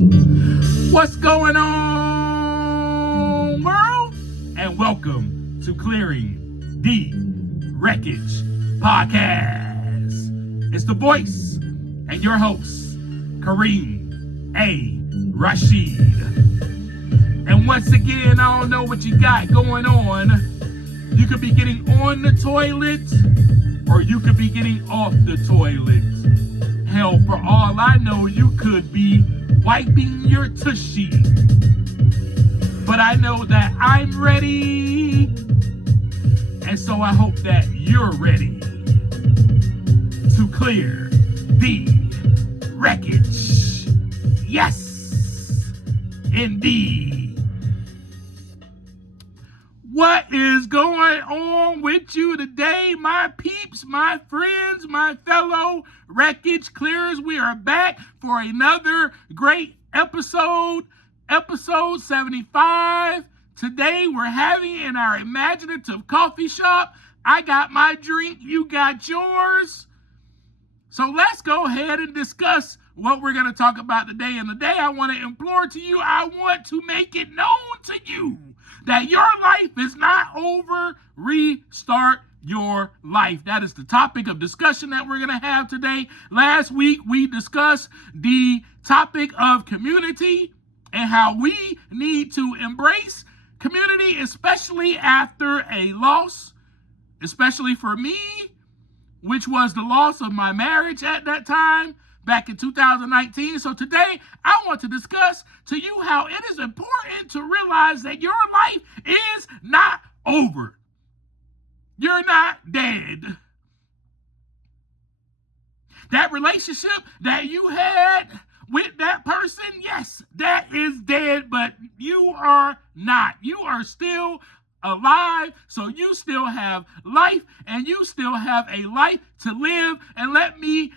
What's going on, world? And welcome to Clearing the Wreckage Podcast. It's the voice and your host, Kareem A. Rashid. And once again, I don't know what you got going on. You could be getting on the toilet, or you could be getting off the toilet. Hell, for all I know, you could be wiping your tushy. But I know that I'm ready, and so I hope that you're ready to clear the wreckage. Yes, indeed. What is going on with you today, my peeps, my friends, my fellow Wreckage Clearers? We are back for another great episode 75. Today we're having in our imaginative coffee shop. I got my drink, you got yours. So let's go ahead and discuss what we're going to talk about today. And today I want to implore to you, I want to make it known to you that your life is not over. Restart your life. That is the topic of discussion that we're going to have today. Last week, we discussed the topic of community and how we need to embrace community, especially after a loss, especially for me, which was the loss of my marriage at that time, back in 2019. So today, I want to discuss to you how it is important to realize that your life is not over. You're not dead. That relationship that you had with that person, yes, that is dead, but you are not. You are still alive, so you still have life, and you still have a life to live. And let me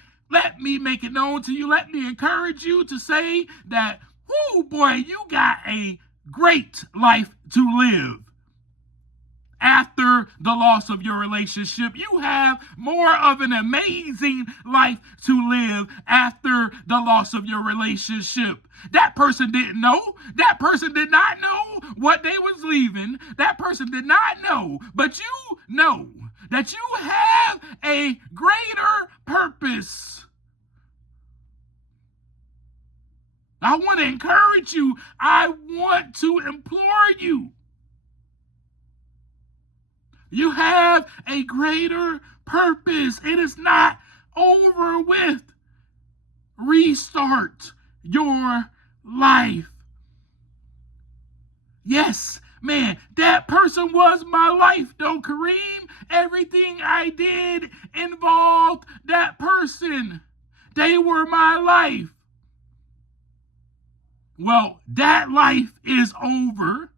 make it known to you. Let me encourage you to say that, whoo, boy, you got a great life to live. After the loss of your relationship, you have more of an amazing life to live after the loss of your relationship. That person didn't know. That person did not know what they was leaving. That person did not know. But you know that you have a greater purpose. I want to encourage you. I want to implore you. You have a greater purpose. It is not over with. Restart your life. Yes, man, that person was my life, though, Kareem. Everything I did involved that person. They were my life. Well, that life is over.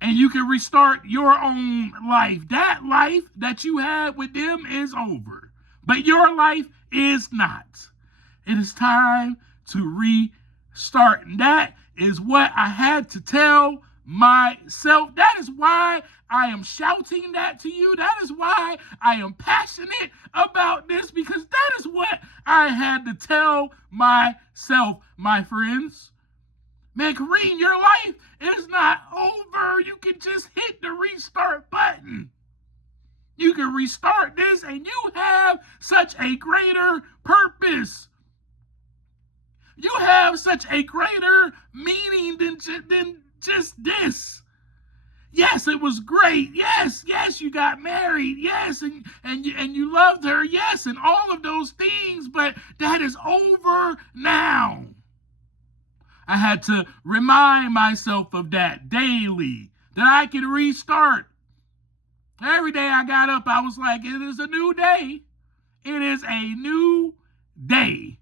And you can restart your own life. That life that you had with them is over. But your life is not. It is time to restart. And that is what I had to tell myself. That is why I am shouting that to you. That is why I am passionate about this, because that is what I had to tell myself, my friends. Man, Kareem, your life is not over. You can just hit the restart button. You can restart this, and you have such a greater purpose. You have such a greater meaning than just this. Yes, it was great. Yes, you got married. Yes, and you loved her. Yes, and all of those things, but that is over now. I had to remind myself of that daily, that I can restart. Every day I got up, I was like, it is a new day. It is a new day.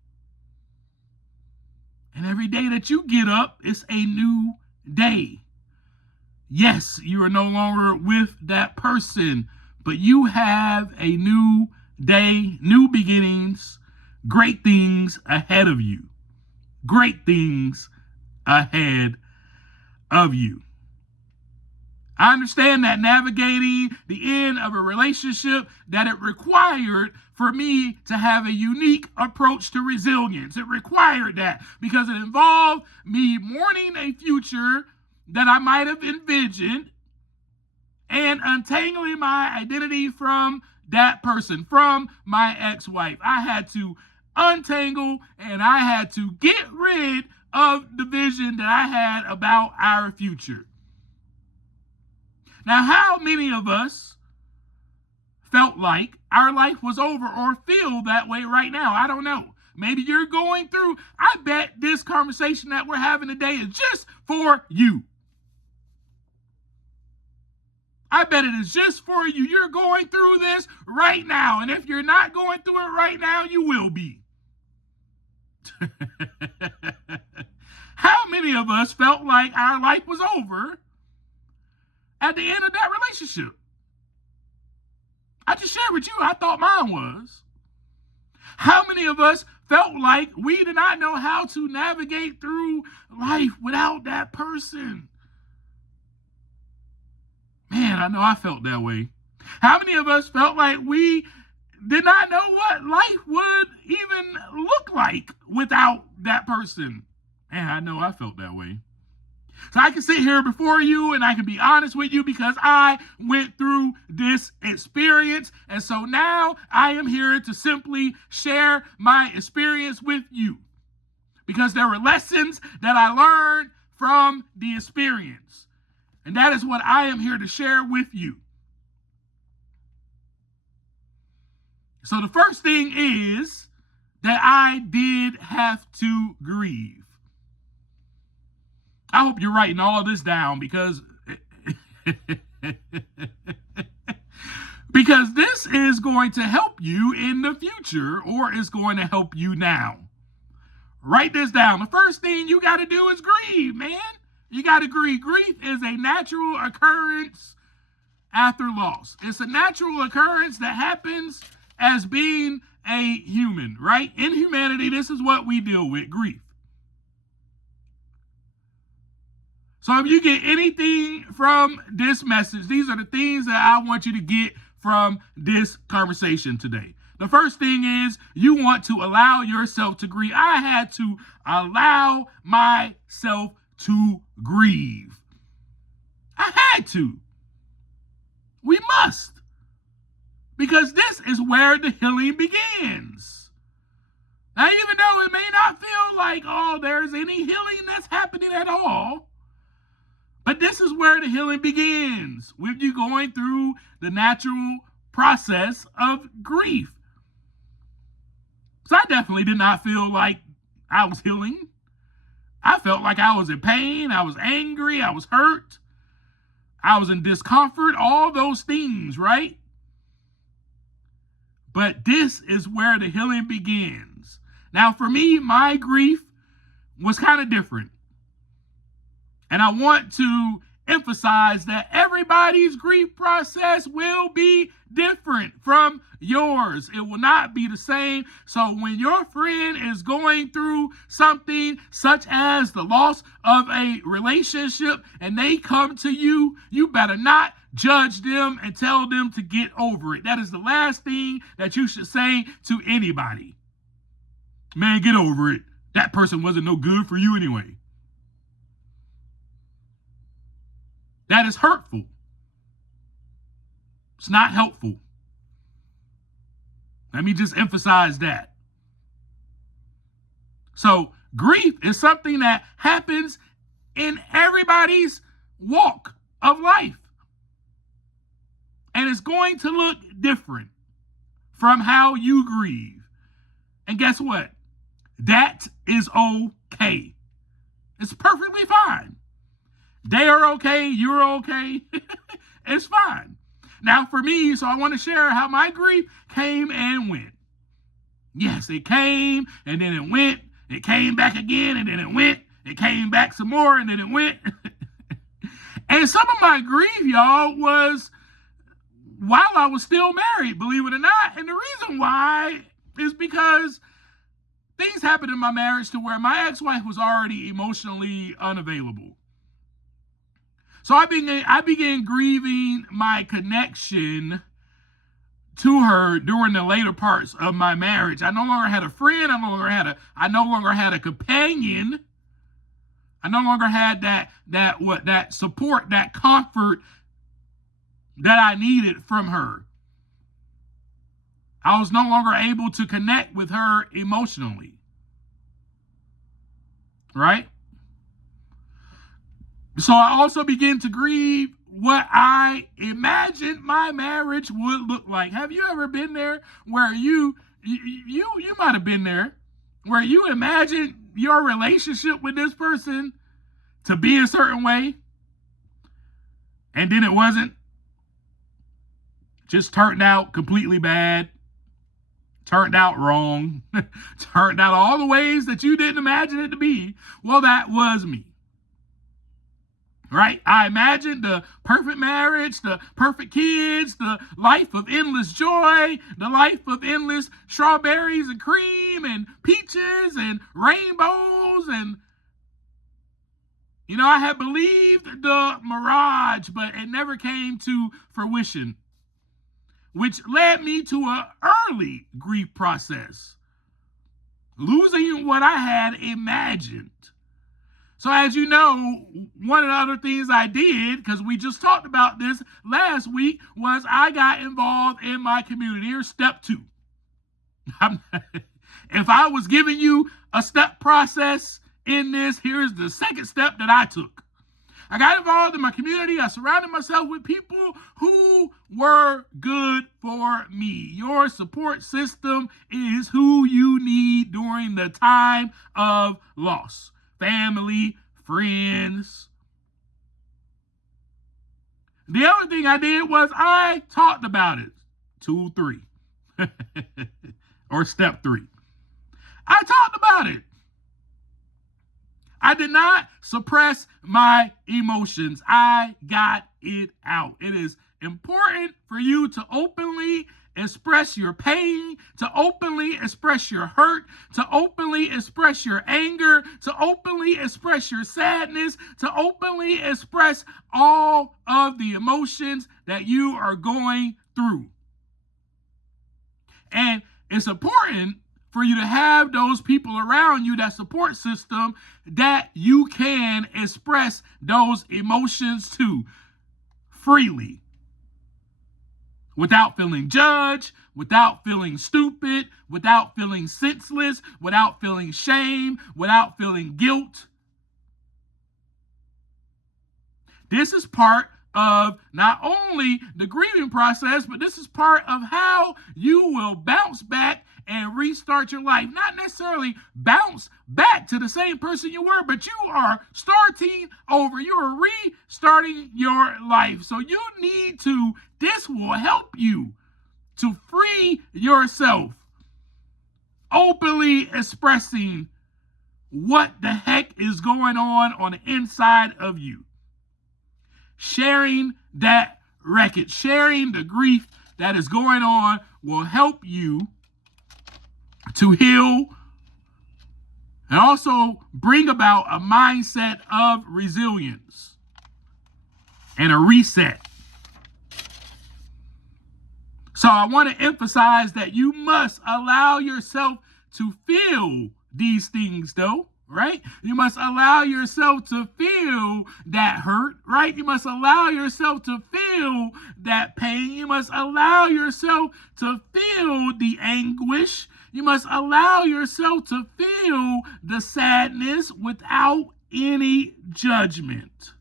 And every day that you get up, it's a new day. Yes, you are no longer with that person, but you have a new day, new beginnings, great things ahead of you. Great things ahead of you. I understand that navigating the end of a relationship, that it required for me to have a unique approach to resilience. It required that because it involved me mourning a future that I might have envisioned and untangling my identity from that person, from my ex-wife. I had to untangle and I had to get rid of the vision that I had about our future. Now, how many of us felt like our life was over or feel that way right now? I don't know. Maybe you're going through. I bet this conversation that we're having today is just for you. I bet it is just for you. You're going through this right now. And if you're not going through it right now, you will be. How many of us felt like our life was over at the end of that relationship? I just shared with you, I thought mine was. How many of us felt like we did not know how to navigate through life without that person? Man, I know I felt that way. How many of us felt like we did not know what life would even look like without that person? Man, I know I felt that way. So I can sit here before you and I can be honest with you because I went through this experience. And so now I am here to simply share my experience with you because there were lessons that I learned from the experience. And that is what I am here to share with you. So the first thing is that I did have to grieve. I hope you're writing all this down because this is going to help you in the future or is going to help you now. Write this down. The first thing you got to do is grieve, man. You got to grieve. Grief is a natural occurrence after loss. It's a natural occurrence that happens as being a human, right? In humanity, this is what we deal with, grief. So if you get anything from this message, these are the things that I want you to get from this conversation today. The first thing is you want to allow yourself to grieve. I had to allow myself to grieve. I had to. We must. Because this is where the healing begins. Now, even though it may not feel like, oh, there's any healing that's happening at all, but this is where the healing begins, with you going through the natural process of grief. So I definitely did not feel like I was healing. I felt like I was in pain, I was angry, I was hurt, I was in discomfort, all those things, right? But this is where the healing begins. Now, for me, my grief was kind of different. And I want to emphasize that everybody's grief process will be different from yours. It will not be the same. So when your friend is going through something such as the loss of a relationship and they come to you, you better not judge them and tell them to get over it. That is the last thing that you should say to anybody. Man, get over it. That person wasn't no good for you anyway. That is hurtful. It's not helpful. Let me just emphasize that. So, grief is something that happens in everybody's walk of life. And it's going to look different from how you grieve. And guess what? That is okay. It's perfectly fine. They are okay. You're okay. It's fine. Now for me, so I want to share how my grief came and went. Yes, it came and then it went. It came back again and then it went. It came back some more and then it went. And some of my grief, y'all, was while I was still married, believe it or not. And the reason why is because things happened in my marriage to where my ex-wife was already emotionally unavailable. So I began grieving my connection to her during the later parts of my marriage. I no longer had a friend. I no longer had a companion. I no longer had that support, that comfort that I needed from her. I was no longer able to connect with her emotionally. Right? So I also began to grieve what I imagined my marriage would look like. Have you ever been there where you might have been there where you imagined your relationship with this person to be a certain way, and then it wasn't? Just turned out completely bad, turned out wrong, turned out all the ways that you didn't imagine it to be. Well, that was me. Right? I imagined the perfect marriage, the perfect kids, the life of endless joy, the life of endless strawberries and cream and peaches and rainbows. And, I had believed the mirage, but it never came to fruition, which led me to an early grief process, losing what I had imagined. So as you know, one of the other things I did, because we just talked about this last week, was I got involved in my community. Here's step 2. If I was giving you a step process in this, here's the second step that I took. I got involved in my community. I surrounded myself with people who were good for me. Your support system is who you need during the time of loss. Family, friends. The other thing I did was I talked about it. 2, 3. Or step 3. I talked about it. I did not suppress my emotions. I got it out. It is important for you to openly express your pain, to openly express your hurt, to openly express your anger, to openly express your sadness, to openly express all of the emotions that you are going through. And it's important for you to have those people around you, that support system, that you can express those emotions to freely, without feeling judged, without feeling stupid, without feeling senseless, without feeling shame, without feeling guilt. This is part of not only the grieving process, but this is part of how you will bounce back and restart your life. Not necessarily bounce back to the same person you were, but you are starting over. You are restarting your life. So you need to, this will help you to free yourself, openly expressing what the heck is going on the inside of you. Sharing that wreckage, sharing the grief that is going on will help you to heal and also bring about a mindset of resilience and a reset. So I want to emphasize that you must allow yourself to feel these things, though, right? You must allow yourself to feel that hurt, right? You must allow yourself to feel that pain. You must allow yourself to feel the anguish. You must allow yourself to feel the sadness without any judgment.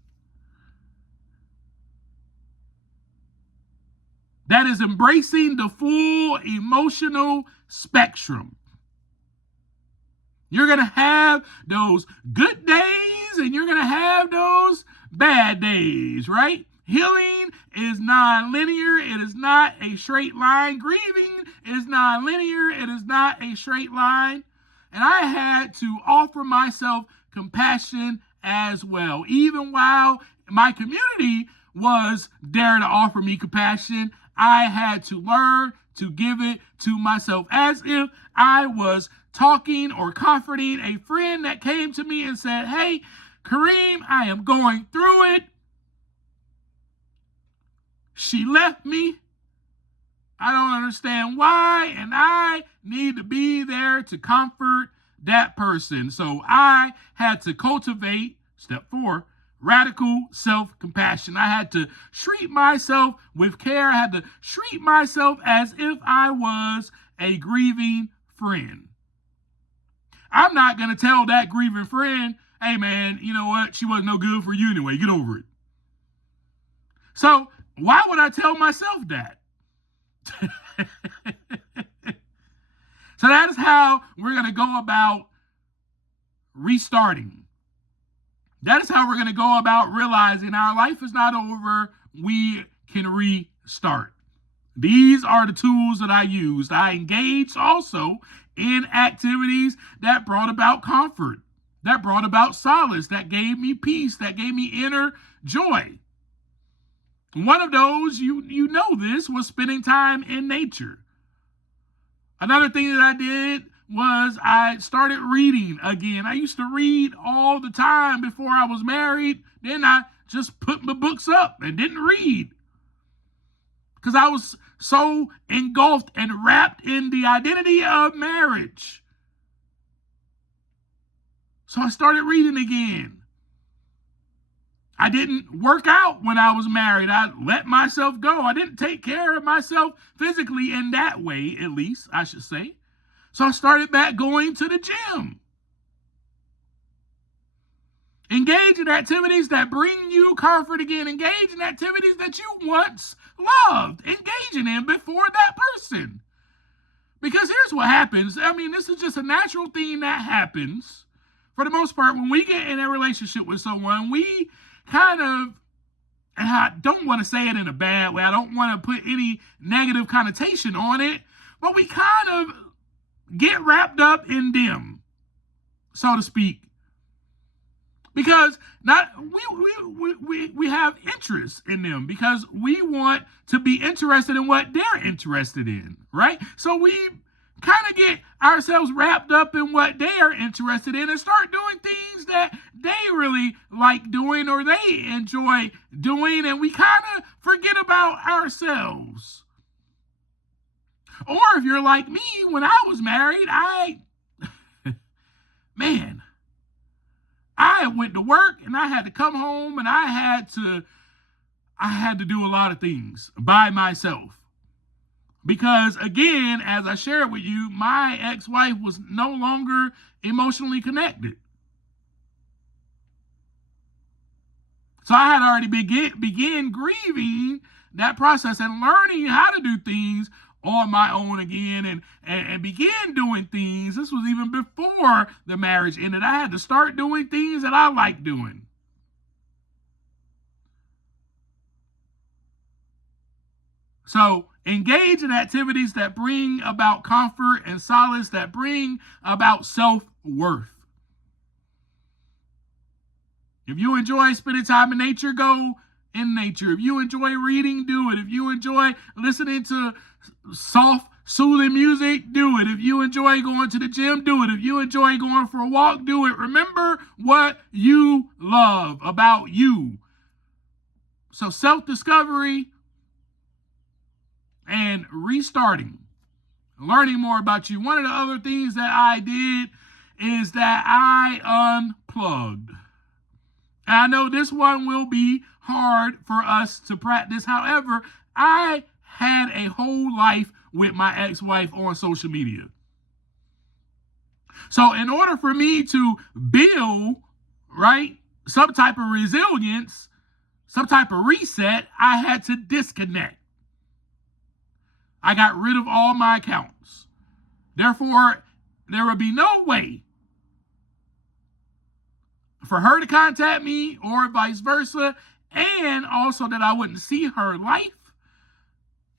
That is embracing the full emotional spectrum. You're going to have those good days and you're going to have those bad days, right? Healing is non-linear. It is not a straight line. Grieving is non-linear. It is not a straight line. And I had to offer myself compassion as well. Even while my community was there to offer me compassion, I had to learn to give it to myself, as if I was talking or comforting a friend that came to me and said, "Hey, Kareem, I am going through it. She left me. I don't understand why, and I need to be there to comfort that person. So I had to cultivate, step 4, radical self-compassion. I had to treat myself with care. I had to treat myself as if I was a grieving friend. I'm not going to tell that grieving friend, hey man, you know what? She wasn't no good for you anyway. Get over it. So why would I tell myself that? So that is how we're going to go about restarting. That is how we're going to go about realizing our life is not over. We can restart. These are the tools that I used. I engaged also in activities that brought about comfort, that brought about solace, that gave me peace, that gave me inner joy. One of those, you know this, was spending time in nature. Another thing that I did was I started reading again. I used to read all the time before I was married. Then I just put my books up and didn't read because I was so engulfed and wrapped in the identity of marriage. So I started reading again. I didn't work out when I was married. I let myself go. I didn't take care of myself physically in that way, at least, I should say. So I started back going to the gym. Engage in activities that bring you comfort again. Engage in activities that you once loved. Engaging in before that person. Because here's what happens. I mean, this is just a natural thing that happens. For the most part, when we get in a relationship with someone, we kind of, and I don't want to say it in a bad way, I don't want to put any negative connotation on it, but we kind of get wrapped up in them, so to speak. Because we have interest in them because we want to be interested in what they're interested in, right? So we kind of get ourselves wrapped up in what they are interested in and start doing things that they really like doing or they enjoy doing, and we kind of forget about ourselves. Or if you're like me, when I was married, I went to work and I had to come home and I had to do a lot of things by myself. Because again, as I shared with you, my ex-wife was no longer emotionally connected. So I had already began grieving that process and learning how to do things on my own again and began doing things. This was even before the marriage ended. I had to start doing things that I like doing. So engage in activities that bring about comfort and solace, that bring about self-worth. If you enjoy spending time in nature, go in nature. If you enjoy reading, do it. If you enjoy listening to soft, soothing music, do it. If you enjoy going to the gym, do it. If you enjoy going for a walk, do it. Remember what you love about you. So self-discovery and restarting, learning more about you. One of the other things that I did is that I unplugged. And I know this one will be hard for us to practice. However, I had a whole life with my ex-wife on social media. So in order for me to build, right, some type of resilience, some type of reset, I had to disconnect. I got rid of all my accounts. Therefore, there would be no way for her to contact me or vice versa, and also that I wouldn't see her life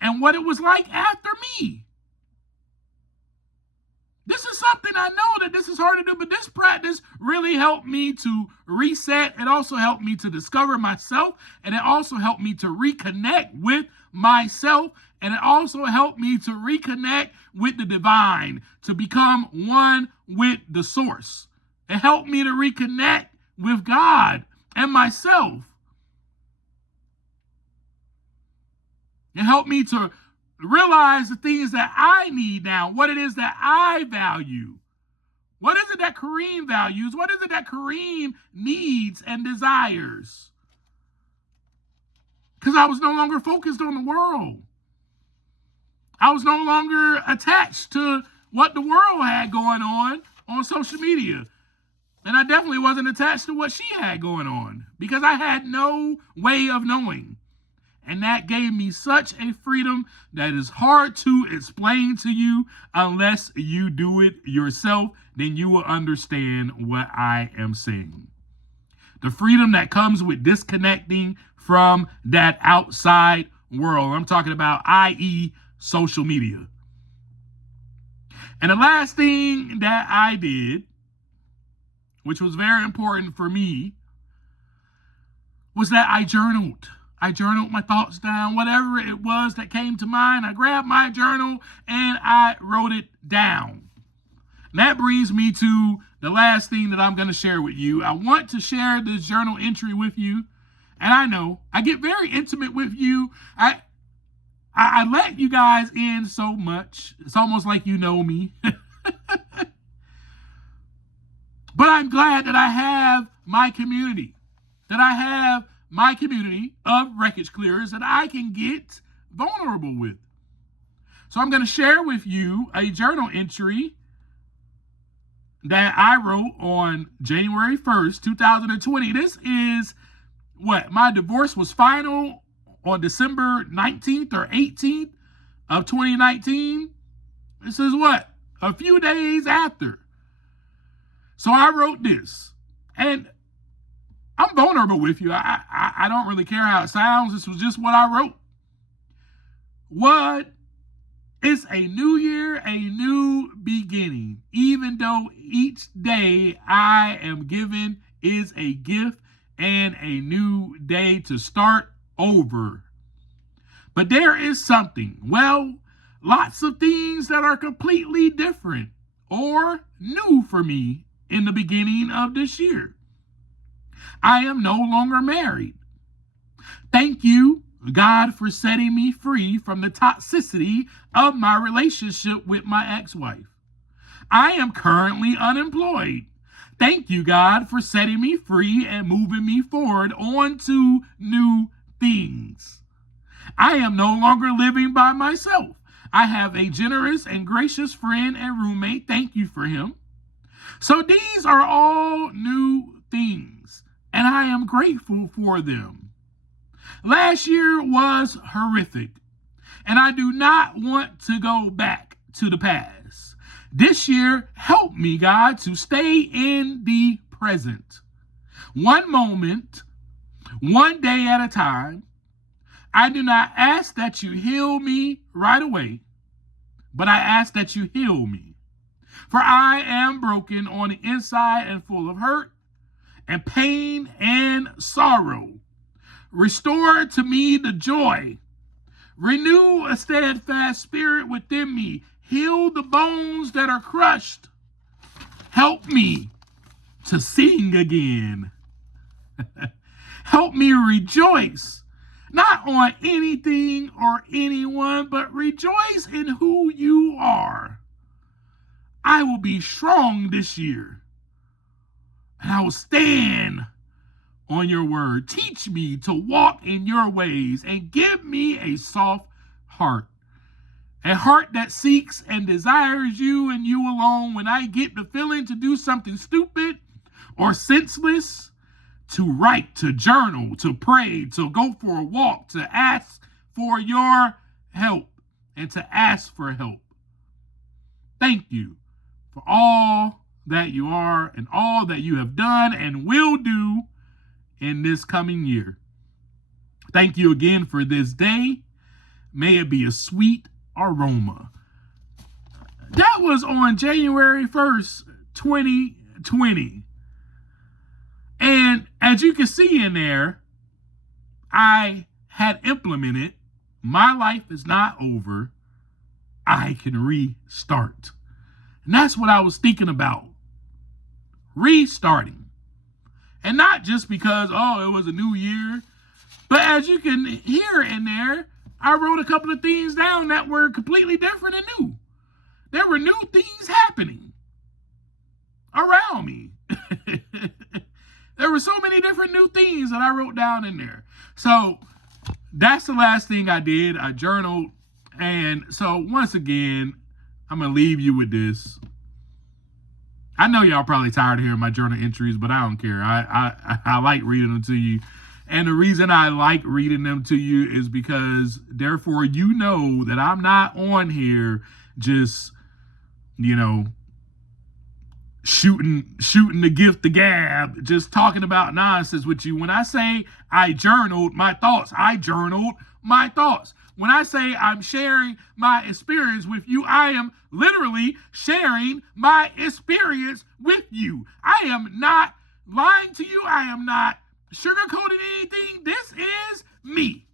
and what it was like after me. This is something I know that this is hard to do, but this practice really helped me to reset. It also helped me to discover myself, and it also helped me to reconnect with myself, and it also helped me to reconnect with the divine, to become one with the source. It helped me to reconnect with God and myself. It helped me to realize the things that I need now, what it is that I value. What is it that Kareem values? What is it that Kareem needs and desires? Because I was no longer focused on the world. I was no longer attached to what the world had going on social media. And I definitely wasn't attached to what she had going on because I had no way of knowing. And that gave me such a freedom that is hard to explain to you unless you do it yourself. Then you will understand what I am saying. The freedom that comes with disconnecting from that outside world. I'm talking about, i.e., social media. And the last thing that I did, which was very important for me, was that I journaled. I journaled my thoughts down, whatever it was that came to mind. I grabbed my journal and I wrote it down. And that brings me to the last thing that I'm going to share with you. I want to share this journal entry with you. And I know I get very intimate with you. I let you guys in so much. It's almost like you know me. But I'm glad that I have my community. That I have my community of Wreckage Clearers that I can get vulnerable with. So I'm going to share with you a journal entry that I wrote on January 1st, 2020. This is what? My divorce was final on December 19th or 18th of 2019. This is what? A few days after. So I wrote this. And I'm vulnerable with you. I don't really care how it sounds. This was just what I wrote. What is a new year, a new beginning, even though each day I am given is a gift and a new day to start over. But there is something, lots of things that are completely different or new for me in the beginning of this year. I am no longer married. Thank you, God, for setting me free from the toxicity of my relationship with my ex-wife. I am currently unemployed. Thank you, God, for setting me free and moving me forward onto new things. I am no longer living by myself. I have a generous and gracious friend and roommate. Thank you for him. So these are all new things, and I am grateful for them. Last year was horrific, and I do not want to go back to the past. This year, help me, God, to stay in the present. One moment, one day at a time. I do not ask that you heal me right away, but I ask that you heal me. For I am broken on the inside and full of hurt and pain and sorrow. Restore to me the joy. Renew a steadfast spirit within me. Heal the bones that are crushed. Help me to sing again. Help me rejoice, not on anything or anyone, but rejoice in who you are. I will be strong this year, and I will stand on your word. Teach me to walk in your ways and give me a soft heart. A heart that seeks and desires you and you alone. When I get the feeling to do something stupid or senseless, to write, to journal, to pray, to go for a walk, to ask for your help and to ask for help. Thank you for all that you are and all that you have done and will do in this coming year. Thank you again for this day. May it be a sweet aroma. That was on January 1st, 2020. And as you can see in there, I had implemented, my life is not over. I can restart. And that's what I was thinking about. Restarting. And not just because, it was a new year. But as you can hear in there, I wrote a couple of things down that were completely different and new. There were new things happening around me. There were so many different new things that I wrote down in there. So that's the last thing I did. I journaled. And so once again, I'm going to leave you with this. I know y'all probably tired of hearing my journal entries, but I don't care. I like reading them to you. And the reason I like reading them to you is because, therefore, you know that I'm not on here just, shooting the gift the gab, just talking about nonsense with you. When I say I journaled my thoughts, I journaled my thoughts. When I say I'm sharing my experience with you, I am literally sharing my experience with you. I am not lying to you. I am not sugarcoating anything. This is me.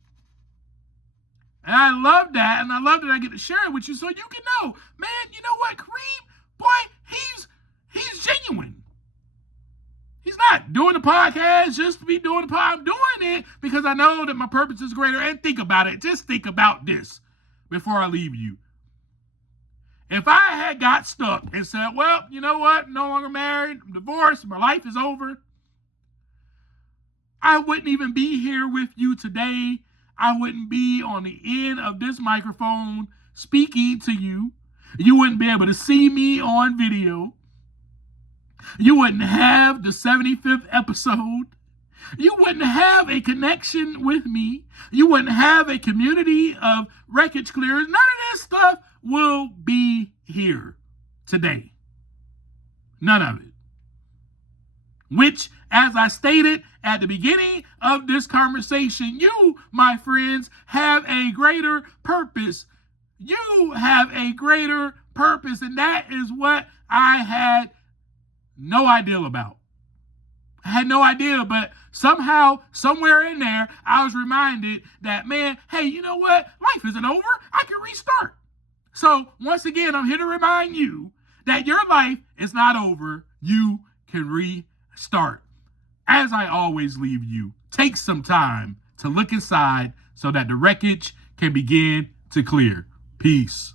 And I love that. And I love that I get to share it with you so you can know, man, you know what, Kareem, boy, he's genuine. He's not doing the podcast just to be doing the podcast. I'm doing it because I know that my purpose is greater. And think about it. Just think about this before I leave you. If I had got stuck and said, well, you know what? No longer married. I'm divorced. My life is over. I wouldn't even be here with you today. I wouldn't be on the end of this microphone speaking to you. You wouldn't be able to see me on video. You wouldn't have the 75th episode. You wouldn't have a connection with me. You wouldn't have a community of Wreckage Clearers. None of this stuff will be here today. None of it. Which, as I stated at the beginning of this conversation, you, my friends, have a greater purpose. You have a greater purpose, and that is what I had no idea about. I had no idea, but somehow, somewhere in there, I was reminded that, man, hey, you know what? Life isn't over. I can restart. So, once again, I'm here to remind you that your life is not over. You can restart. As I always leave you, take some time to look inside so that the wreckage can begin to clear. Peace.